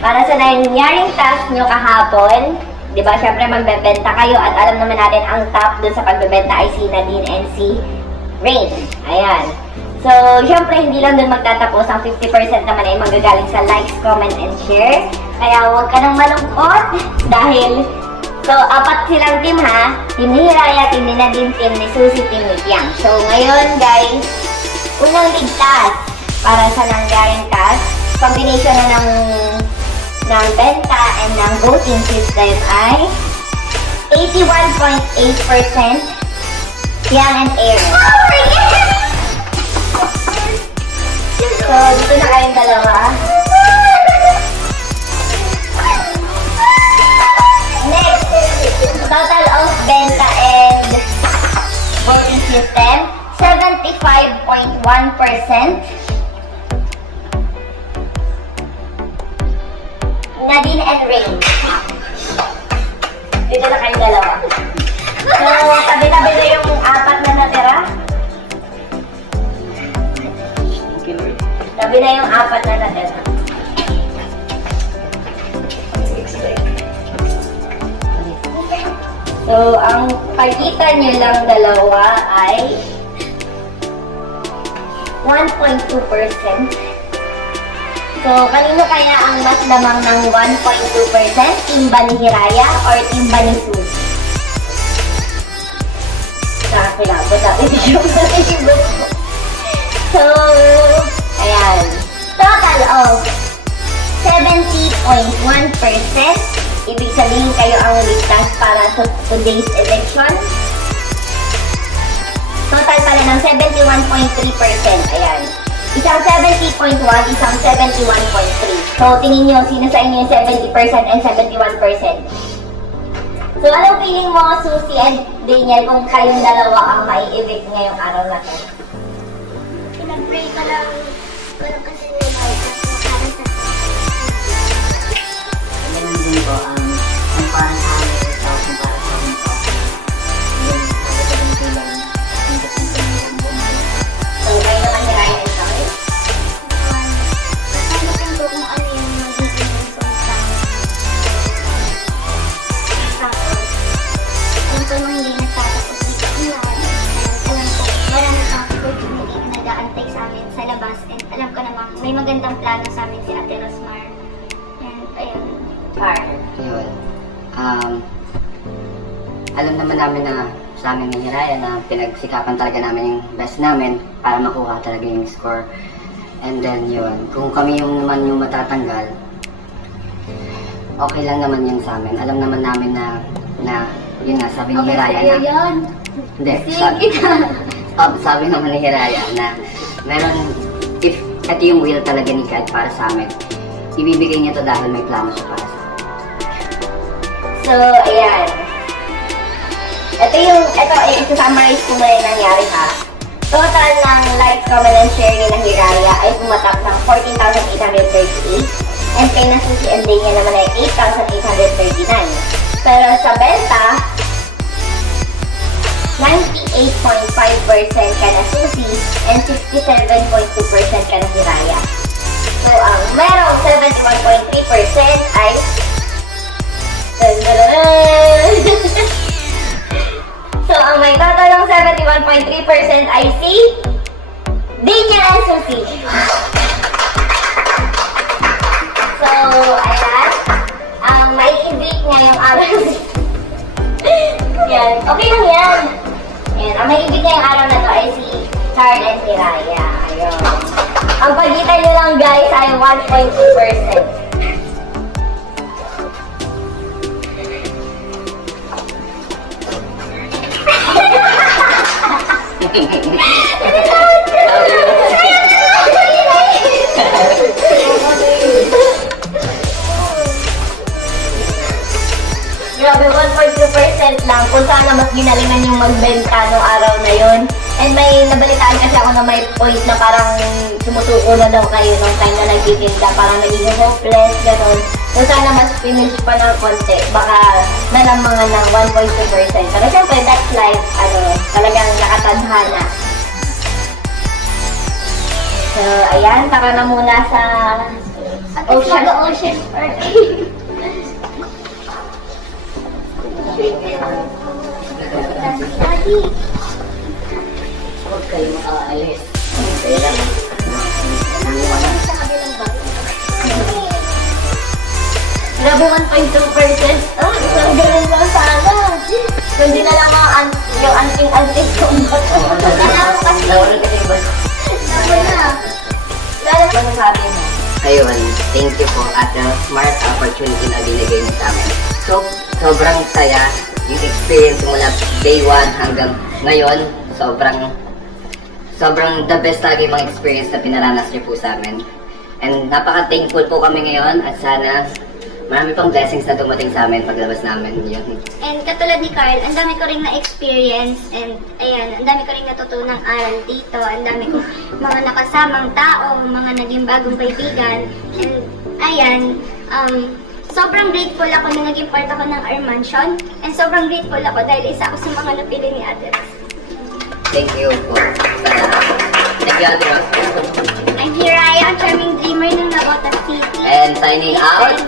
Para sa nangyaring task nyo kahapon, di ba, syempre magbebenta kayo at alam naman natin ang top dun sa pagbebenta ay si Nadine and si Rain. Ayan. So, syempre hindi lang dun magtatapos. Ang 50% naman ay magagaling sa likes, comment, and share. Kaya huwag ka nang malungkot dahil so, 4 silang team ha. Team ni Hiraya, team ni Nadine, team ni Susie, team ni Piang. So, ngayon guys, unang ligtas para sa nangyaring task. Combination na ng benta and ng voting system ay 81.8% Piang and Aaron. Oh, yes! So, dito na kayong dalawa. Next, total of benta and voting system, 75.1%. Nadine and Rain. Dito na kayong dalawa. So, tabi-tabi na yung 4 na natira. Tabi na yung 4 na natira. So, ang pagitan nyo lang dalawa ay 1.2%. So, kanino kaya ang mas lamang ng 1.2%? Team ba ni Hiraya or team ba ni Susie? Nakakilabot ako yung malibot ko. So, ayan. Total of 70.1%. Ibig sabihin kayo ang ligtas para sa today's election. Total pala ng 71.3%. Ayan. Isang 70.1, isang 71.3. So, tingin nyo, sino sa inyo yung 70% and 71%? So, anong feeling mo, Susie and Daniel, kung kayong dalawa ang mai-evict ngayong araw na to? Pinag-pray ka lang. Walang kasi nilay kasi para sa Ganun din po, kung para sa amin ito, kung para sa amin ito. Yun, nakagaling ko lang. So, kayo naman Hiraya and Kami? Tanggapin ko kung ano yung magiging result sa amin. Tapos, alam ko nung hindi nagtatapos dito ang lahat. Alam ko, marami pang opportunity na nag-aantay sa amin sa labas. And alam ko namang may magandang plano sa amin si Ate Rosmar. And ayun. Yun. Alam naman namin na sa amin ni Hiraya na pinagsikapan talaga namin yung best namin para makuha talaga yung score. And then yun, kung kami yung naman yung matatanggal, okay lang naman yun sa amin. Alam naman namin na yun nga, sabi ni Hiraya na... Yan. Hindi, sabi naman ni Hiraya na meron, if ito yung will talaga ni God para sa amin, ibibigay niya to dahil may plano siya para sa amin. So, ayan. I-summarize ko muna yung nangyari ha. Total ng like, comment, and share ni ng Hiraya ay pumatak ng 14,838. And kay na Susie and Daniel naman ay 8,839. Pero sa benta, 98.5% ka na Susie and 67.2% ka na Hiraya. So, ang merong 71.3% ay so, ang may total ng 71.3% ay si Daniel and Susie. So, ayan. Ang may i-beat ngayong araw. Yan. Okay lang yan. Yan. Ang may i-beat ngayong araw na to ay si Charles and Hiraya. Ayun. Ang pagitan nyo lang guys ay 1.2%. Grabe, 1.2% lang. Kung sana mas ginalingan yung magbenta noong araw na yun. And may nabalitaan kasi ako na may point na parang sumusuko na daw kayo nung time na nagtitinda. Parang nagiging hopeless, gano'n. So sana mas finish pa ng konti. Baka nalamangan ng 1.2%. Pero syempre, that's life. Talagang nakatadhana. So, ayan. Tara na muna sa At Ocean. ocean party. Daddy. Huwag kayo makaalis. Sa kabilang ba? Grabe 1.2%. Oh, isang ganun lang sana. Kundi na lang yung anting-anting kong bato. Kailangan ko kasi. Nawalan kasi yung bus. Ako na. Lalo ba nasabi mo? Ayun, thank you po at the smart opportunity na binigay niyo sa amin. So, sobrang saya yung experience mula day 1 hanggang ngayon. Sobrang the best talaga yung mga experience na pinaranas niyo po sa amin. And napaka-thankful po kami ngayon at sana marami pang blessings na dumating sa amin paglabas namin yun. And katulad ni Carl, ang dami ko ring na-experience and ayan, ang dami ko ring natutunang aral dito. Ang dami ko mga nakasamang tao, mga naging bagong kaibigan. And ayan, sobrang grateful ako na naging part ako ng Our Mansion. And sobrang grateful ako dahil isa ako sa mga napili ni Ate Ros. Thank you po. Thank you, Ate Ros. I'm Hiraya, ang charming dreamer ng Nabota City. And signing out,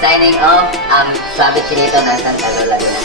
signing off, Sabi Chinito ng Santa Lola Luna.